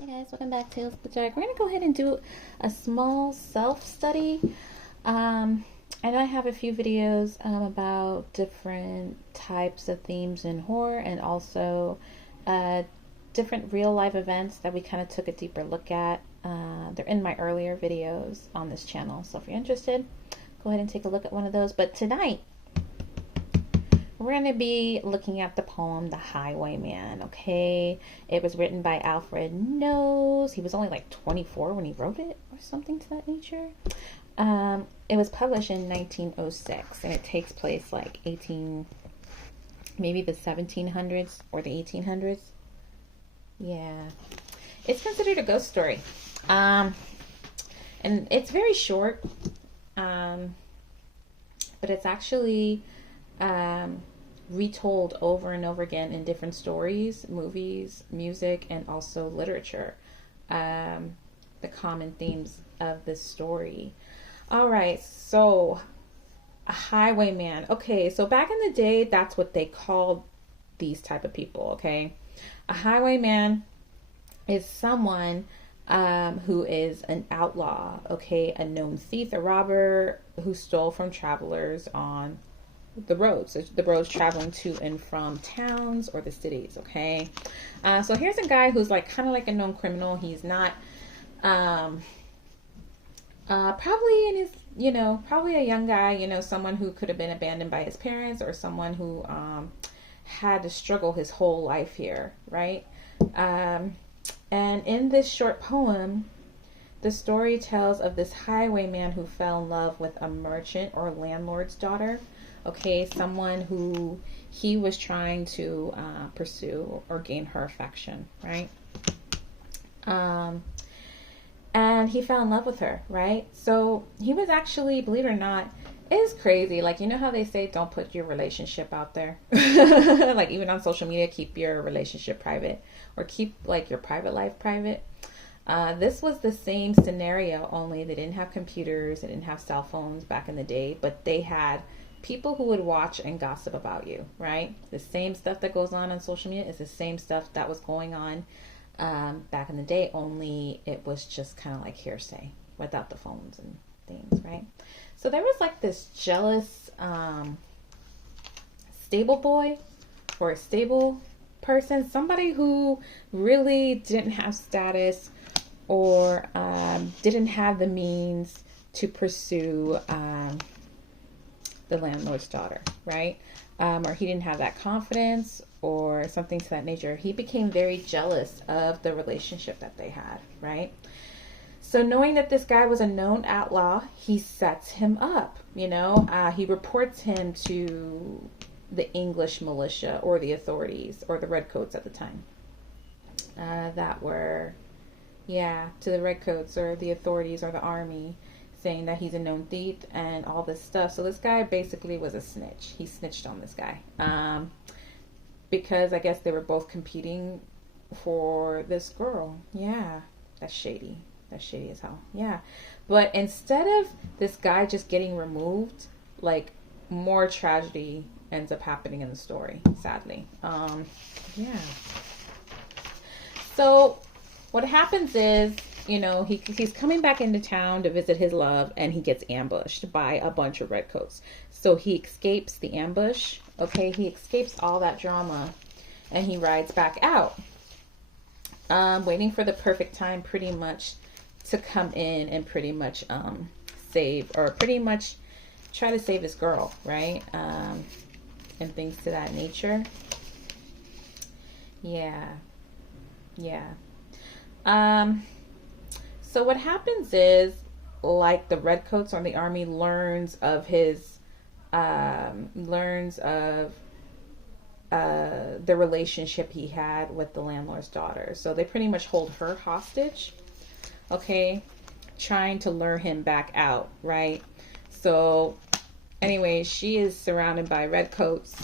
Hey guys, welcome back to Tales of the Dark. We're going to go ahead and do a small self-study. I know I have a few videos about different types of themes in horror and also uh, different real-life events that we kind of took a deeper look at. They're in my earlier videos on this channel, so if you're interested, go ahead and take a look at one of those. But tonight, we're going to be looking at the poem The Highwayman, okay? It was written by Alfred Nose. He was only like 24 when he wrote it or something to that nature. It was published in 1906 and it takes place like maybe the 1700s or the 1800s. Yeah. It's considered a ghost story. And it's very short. But it's actually retold over and over again in different stories, movies, music, and also literature. The common themes of this story. All right, so a highwayman. Okay, so back in the day, that's what they called these type of people. Okay, a highwayman is someone who is an outlaw. Okay, a known thief, a robber who stole from travelers on the roads traveling to and from towns or the cities. Okay, so here's a guy who's like kind of like a known criminal. He's not probably in his, probably a young guy, someone who could have been abandoned by his parents or someone who had to struggle his whole life here, right? And in this short poem, the story tells of this highwayman who fell in love with a merchant or landlord's daughter. Okay, someone who he was trying to pursue or gain her affection, right? And he fell in love with her, right? So he was actually, believe it or not, it's crazy. Like, you know how they say don't put your relationship out there? Like, even on social media, keep your relationship private or keep, like, your private life private. This was the same scenario, only they didn't have computers, they didn't have cell phones back in the day, but they had people who would watch and gossip about you, right? The same stuff that goes on social media is the same stuff that was going on back in the day, only it was just kind of like hearsay without the phones and things, right? So there was like this jealous stable boy or a stable person, somebody who really didn't have status or didn't have the means to pursue the landlord's daughter, right? Or he didn't have that confidence or something to that nature. He became very jealous of the relationship that they had, right? So knowing that this guy was a known outlaw, he sets him up, he reports him to the English militia or the authorities or the redcoats at the time to the redcoats or the authorities or the army, saying that he's a known thief and all this stuff. So this guy basically was a snitch. He snitched on this guy because I guess they were both competing for this girl. Yeah, that's shady. That's shady as hell. Yeah. But instead of this guy just getting removed, like, more tragedy ends up happening in the story, sadly. Yeah. So what happens is, he's coming back into town to visit his love, and he gets ambushed by a bunch of redcoats. So he escapes the ambush. Okay, he escapes all that drama, and he rides back out, waiting for the perfect time, pretty much, to come in and pretty much save, or pretty much try to save his girl, right? And things to that nature. Yeah. So what happens is, like, the redcoats or the army learns of the relationship he had with the landlord's daughter. So they pretty much hold her hostage, okay, trying to lure him back out, right? So anyway, she is surrounded by redcoats,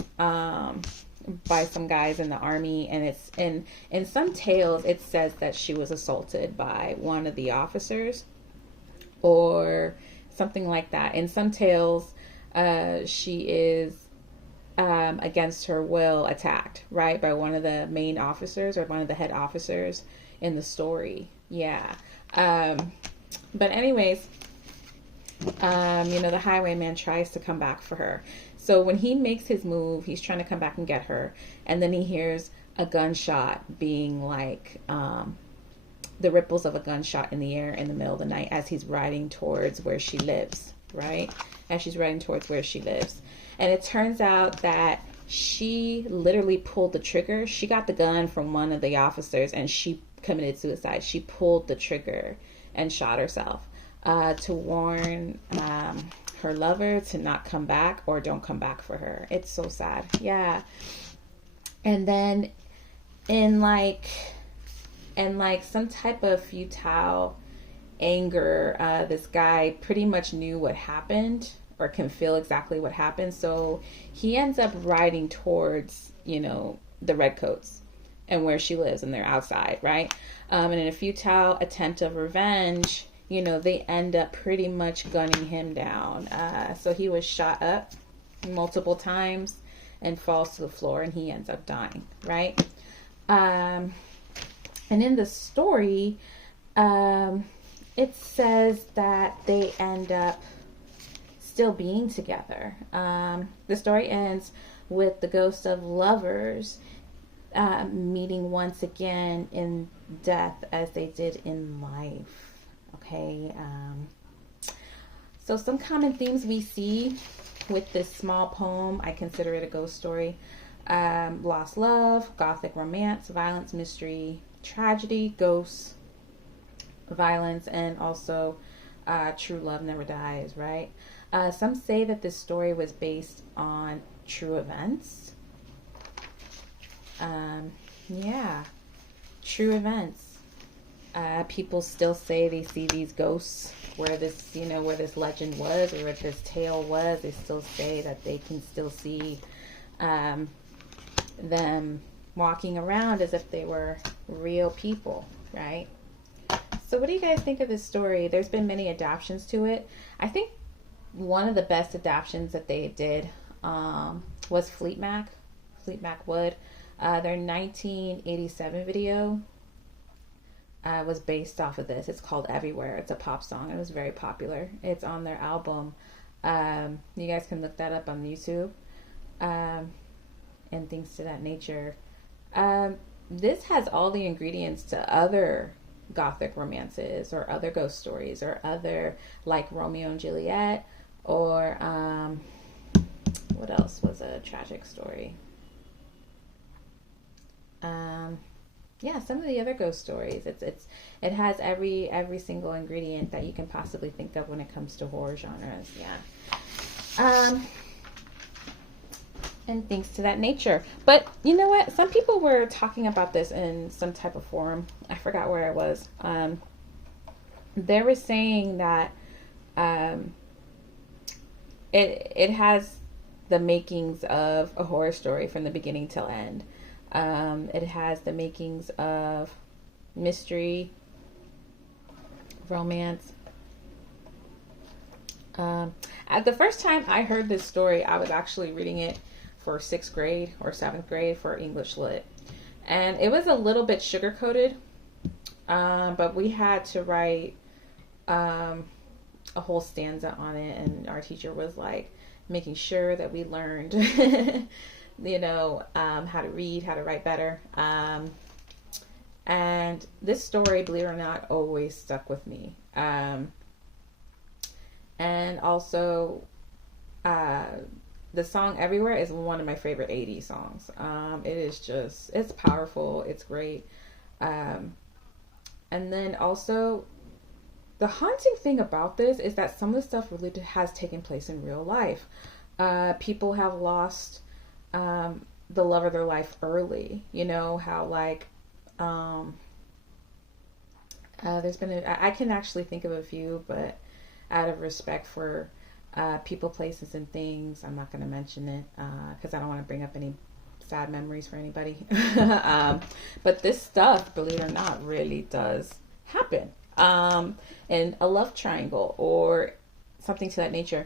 by some guys in the army, and it's in some tales it says that she was assaulted by one of the officers or something like that. In some tales she is against her will attacked, right, by one of the main officers or one of the head officers in the story. Yeah. But anyways, the highwayman tries to come back for her. So when he makes his move, he's trying to come back and get her. And then he hears a gunshot being like, the ripples of a gunshot in the air in the middle of the night as he's riding towards where she lives, right? As she's riding towards where she lives. And it turns out that she literally pulled the trigger. She got the gun from one of the officers and she committed suicide. She pulled the trigger and shot herself to warn her lover to not come back or don't come back for her. It's so sad. Yeah. And then in like some type of futile anger, this guy pretty much knew what happened or can feel exactly what happened. So he ends up riding towards, the redcoats and where she lives, and they're outside, right? And in a futile attempt of revenge, they end up pretty much gunning him down. So he was shot up multiple times and falls to the floor, and he ends up dying, right? And in the story, it says that they end up still being together. The story ends with the ghosts of lovers meeting once again in death as they did in life. Okay. So some common themes we see with this small poem, I consider it a ghost story. Lost love, Gothic romance, violence, mystery, tragedy, ghosts, violence, and also true love never dies, right? Some say that this story was based on true events. True events. People still say they see these ghosts where this, where this legend was or where this tale was. They still say that they can still see them walking around as if they were real people, right? So what do you guys think of this story? There's been many adaptations to it. I think one of the best adaptations that they did was Fleet Mac Wood. Their 1987 video was based off of this. It's called Everywhere. It's a pop song. It was very popular. It's on their album. You guys can look that up on YouTube and things to that nature. This has all the ingredients to other Gothic romances or other ghost stories or other like Romeo and Juliet or what else was a tragic story? Some of the other ghost stories. It has every single ingredient that you can possibly think of when it comes to horror genres. Yeah. And things to that nature. But you know what? Some people were talking about this in some type of forum. I forgot where it was. They were saying that it has the makings of a horror story from the beginning till end. It has the makings of mystery, romance. At the first time I heard this story, I was actually reading it for 6th grade or 7th grade for English Lit. And it was a little bit sugar-coated, but we had to write a whole stanza on it, and our teacher was like making sure that we learned how to read, how to write better. And this story, believe it or not, always stuck with me. And also, the song Everywhere is one of my favorite 80s songs. It is just, it's powerful. It's great. And then also, the haunting thing about this is that some of the stuff really has taken place in real life. People have lost the love of their life early. How like there's been I can actually think of a few, but out of respect for people, places, and things, I'm not going to mention it because I don't want to bring up any sad memories for anybody. But this stuff, believe it or not, really does happen in a love triangle or something to that nature.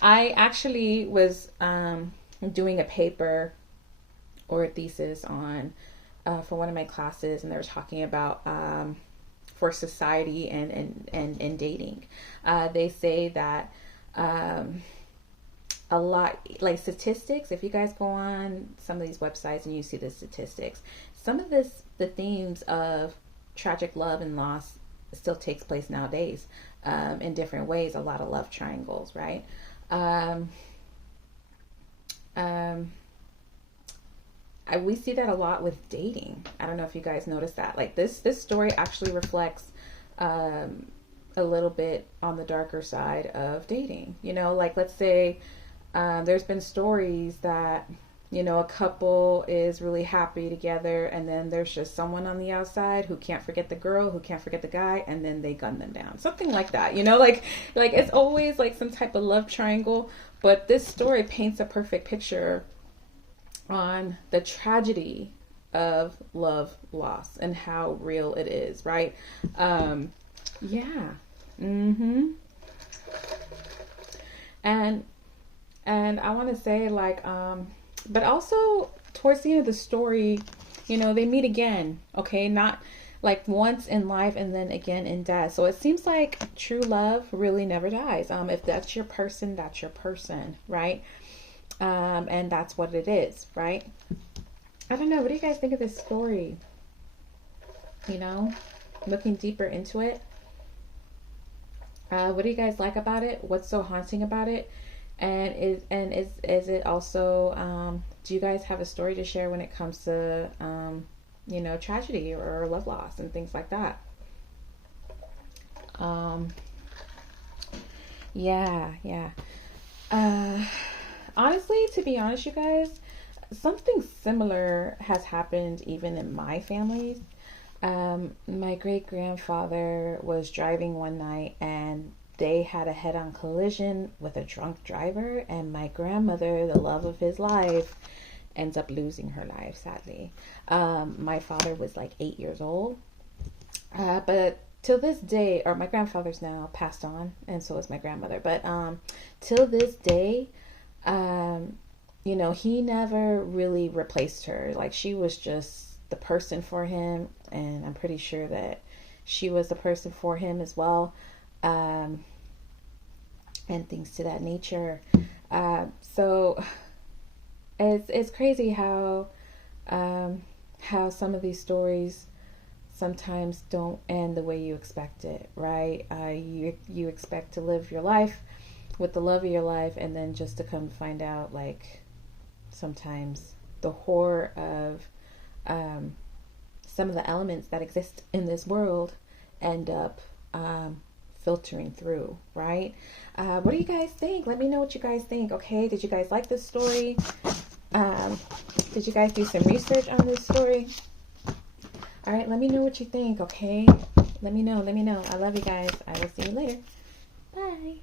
I actually was doing a paper or a thesis on for one of my classes, and they were talking about for society and dating. They say that a lot, like statistics, if you guys go on some of these websites and you see the statistics, some of the themes of tragic love and loss still takes place nowadays, in different ways. A lot of love triangles, right? We see that a lot with dating. I don't know if you guys noticed that. Like this story actually reflects a little bit on the darker side of dating. You know, like let's say there's been stories that, you know, a couple is really happy together, and then there's just someone on the outside who can't forget the girl, who can't forget the guy, and then they gun them down. Something like that, you know, like it's always like some type of love triangle. But this story paints a perfect picture on the tragedy of love loss and how real it is, right? Yeah. And I want to say, like, but also towards the end of the story, you know, they meet again, okay? Not like once in life and then again in death. So it seems like true love really never dies. If that's your person, that's your person, right? And that's what it is, right? I don't know. What do you guys think of this story? You know, looking deeper into it. What do you guys like about it? What's so haunting about it? And is it also, do you guys have a story to share when it comes to, you know, tragedy or love loss and things like that? Yeah. Honestly, to be honest, you guys, something similar has happened even in my family. My great grandfather was driving one night and they had a head-on collision with a drunk driver, and my grandmother, the love of his life, ends up losing her life, sadly. My father was like 8 years old, but till this day, or my grandfather's now passed on, and so is my grandmother, but till this day, you know, he never really replaced her. Like, she was just the person for him, and I'm pretty sure that she was the person for him as well, and things to that nature. So it's crazy how some of these stories sometimes don't end the way you expect it, right? You expect to live your life with the love of your life, and then just to come find out, like, sometimes the horror of some of the elements that exist in this world end up filtering through, right? What do you guys think? Let me know what you guys think, okay? Did you guys like this story? Did you guys do some research on this story? All right, let me know what you think, okay? Let me know. I love you guys. I will see you later. Bye.